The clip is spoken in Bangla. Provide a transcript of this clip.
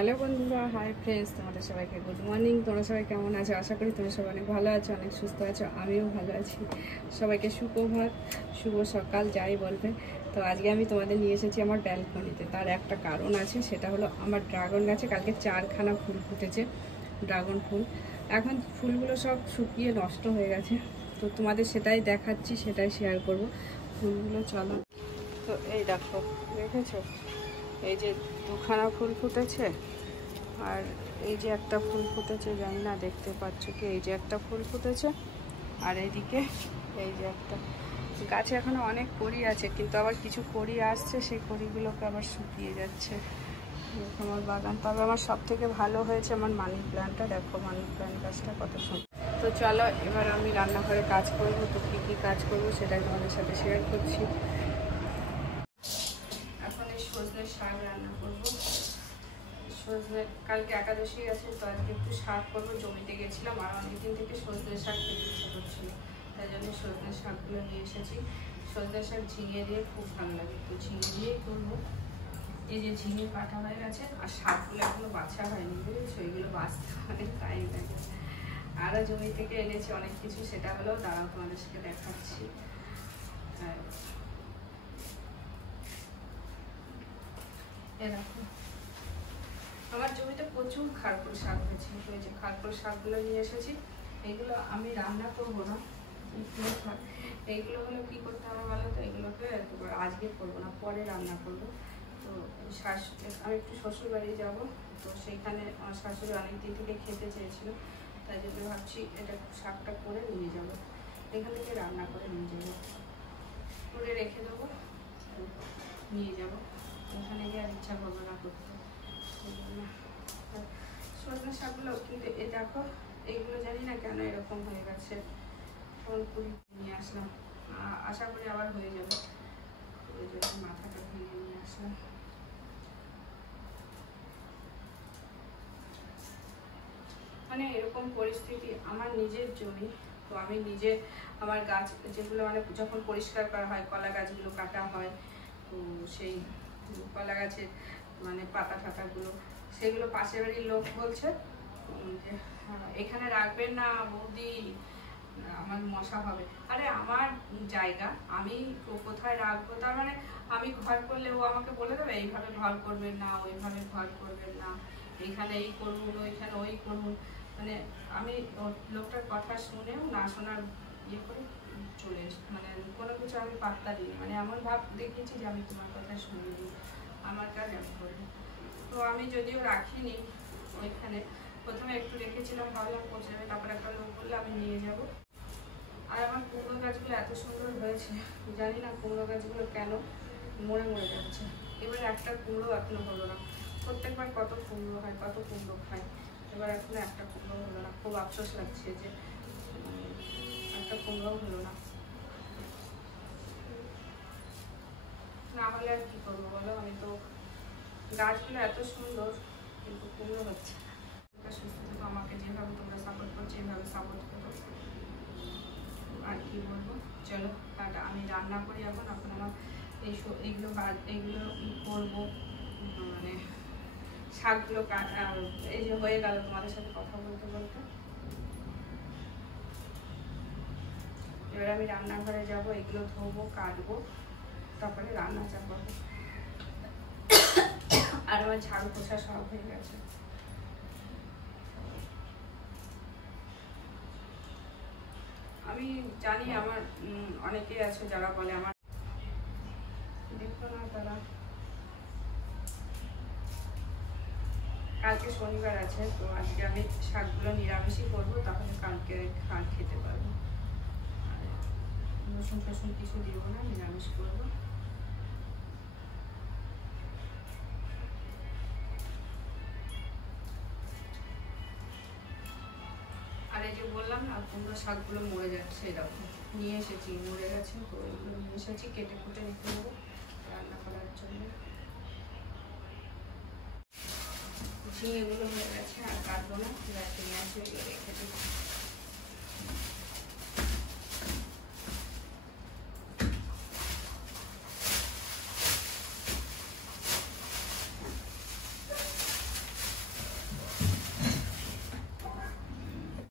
হ্যালো বন্ধুরা, হাই ফ্রেন্ডস, তোমাদের সবাইকে গুড মর্নিং। তোমরা সবাই কেমন আছো? আশা করি তোমরা সবাই অনেক ভালো আছো, অনেক সুস্থ আছো। আমিও ভালো আছি। সবাইকে সুপ্রভাত, শুভ সকাল, যাই বলবে। তো আজকে আমি তোমাদের নিয়ে এসেছি আমার ব্যালকনিতে। তার একটা কারণ আছে, সেটা হলো আমার ড্রাগন গাছে কালকে 4খানা ফুল ফুটেছে, ড্রাগন ফুল। এখন ফুলগুলো সব শুকিয়ে নষ্ট হয়ে গেছে, তো তোমাদের সেটাই দেখাচ্ছি, সেটাই শেয়ার করব। ফুলগুলো চলো। তো এই দেখো, দেখেছো এই যে 2খানা ফুল ফুটেছে, আর এই যে একটা ফুল ফুটেছে, জানি না দেখতে পাচ্ছ কি, এই যে একটা ফুল ফুটেছে, আর এইদিকে এই যে একটা। গাছে এখনো অনেক কড়ি আছে, কিন্তু আবার কিছু কড়ি আসছে, সেই কড়িগুলোকে আবার শুকিয়ে যাচ্ছে আমার বাগান। তবে আমার সব থেকে ভালো হয়েছে আমার মানি প্ল্যান্টটা। দেখো মানি প্ল্যান্ট গাছটা কত সুন্দর। তো চলো এবার আমি রান্নাঘরে কাজ করবো। তো কী কী কাজ করবো সেটাই তোমাদের সাথে শেয়ার করছি। এখন এই সজনে শাক রান্না করবো। সজনে কালকে একাদশী আছে, তো আজকে একটু শাক করবো। জমিতে গেছিলাম আর অনেকদিন থেকে সজনে শাক খেতে ইচ্ছা করছিল, তাই জন্য সজনে শাকগুলো নিয়ে এসেছি। সজনে শাক ঝিঙে দিয়ে খুব ভালো লাগে, তো ঝিঙে দিয়েই করবো। এই যে ঝিঙে কাটা হয়ে গেছে, আর শাকগুলো এখনো বাছা হয়নি, বুঝেছো? এগুলো বাছতে অনেক টাইম লাগে। আরও জমি থেকে এনেছি অনেক কিছু, সেটা হলেও দাঁড়াও তোমাদের সাথে দেখাচ্ছি। এরকম আমার জমিতে প্রচুর খারকুল শাক হয়েছে। ওই যে খারকুল শাকগুলো নিয়ে এসেছি। এইগুলো আমি রান্না করবো না, এইগুলো হলো কী করতে হবে বলো তো? এগুলোকে আজকে করবো না, পরে রান্না করবো। তো আমি একটু শ্বশুর বাড়ি যাবো, তো সেইখানে আমার শাশুড়ি অনেকদিন থেকে খেতে চেয়েছিল, তাই জন্য ভাবছি এটা শাকটা করে নিয়ে যাবো, এখান থেকে রান্না করে নিয়ে যাবো, করে রেখে দেবো, নিয়ে যাবো। ওখানে গিয়ে আর ইচ্ছা করবো না করতে। সজনে শাকগুলো কিন্তু এ দেখো, এইগুলো জানি না কেন এরকম হয়ে গেছে। ফোন করে নিয়ে আসলাম, আশা করি আবার হয়ে যাবে, ওই জন্য মাথাটা ভেঙে নিয়ে আসলাম। মানে এরকম পরিস্থিতি আমার নিজের জমি, তো আমি নিজে আমার গাছ যেগুলো মানে যখন পরিষ্কার করা হয়, কলা গাছগুলো কাটা হয়, তো সেই কলা গাছের মানে পাতা ঠাতাগুলো, সেগুলো পাশের বাড়ির লোক বলছে যে এখানে রাখবেন না বৌদি, আমার মশা হবে। আরে আমার জায়গা, আমি কোথায় রাখবো? তার মানে আমি ঘর করলে ও আমাকে বলে দেবে এইভাবে ঘর করবেন না, ওইভাবে ঘর করবেন না, এইখানে এই করুন, ওইখানে ওই করুন। মানে আমি লোকটার কথা শুনেও না শোনার ইয়ে করে চলে এসে, মানে কোনো কিছু আমি পাত্তা দিই, মানে এমন ভাব দেখিয়েছি যে আমি তোমার কথা শুনিনি, আমার কাজ আমি করি। তো আমি যদিও রাখিনি ওইখানে, প্রথমে একটু রেখেছিলাম, ভাবলাম পৌঁছে যাবে, তারপর একটা লোক বললে আমি নিয়ে যাব। আর আমার কুমড়ো গাছগুলো এত সুন্দর হয়েছে, জানি না কুমড়ো গাছগুলো কেন মরে মরে যাচ্ছে। এবার একটা কুমড়ো এখনো হলো না। প্রত্যেকবার কত কুমড়ো হয়, কত কুমড়ো খায়, এবার এখনো একটা কুমড়ো হলো না। খুব আফসোস লাগছে যে একটা কুমড়োও হলো না। না হলে আর কি করবো বলো? আমি তো গাছগুলো এত সুন্দর, কিন্তু কুমড়ো হচ্ছে না। সুস্থ থেকো, আমাকে যেভাবে তোমরা সাপোর্ট করছো এইভাবে সাপোর্ট করো, আর কি বলবো। চলো টাটা, আমি রান্না করি এখন আমার এইগুলো করবো, মানে শাকগুলো এই যে হয়ে গেল তোমাদের সাথে কথা বলতে বলতে। এবার আমি রান্নাঘরে যাব, এগুলো ধোবো, কাটবো, তারপরে রান্না চাপাবো। আর আমার ঝাড়ু পোছা সব হয়ে গেছে। আমি জানি আমার অনেকেই আছে যারা বলে আমার দেখো না, তারা কালকে শনিবার আছে, তো আজকে আমি শাকগুলো নিরামিষই করবো, তাহলে কালকে খেতে পারবো। আর রসুন টসুন কিছু দিব না, নিরামিষ করবো। আর এই যে বললাম না, কুমড়ো শাকগুলো মরে যাচ্ছে, এরকম নিয়ে এসেছি, মরে গেছে, তো এগুলো নিয়ে এসেছি, কেটে কুটে রেখে দেবো রান্না করার জন্য। ঝিঙেগুলো হয়ে গেছে, আর কাটবো না, রেখে দেবো।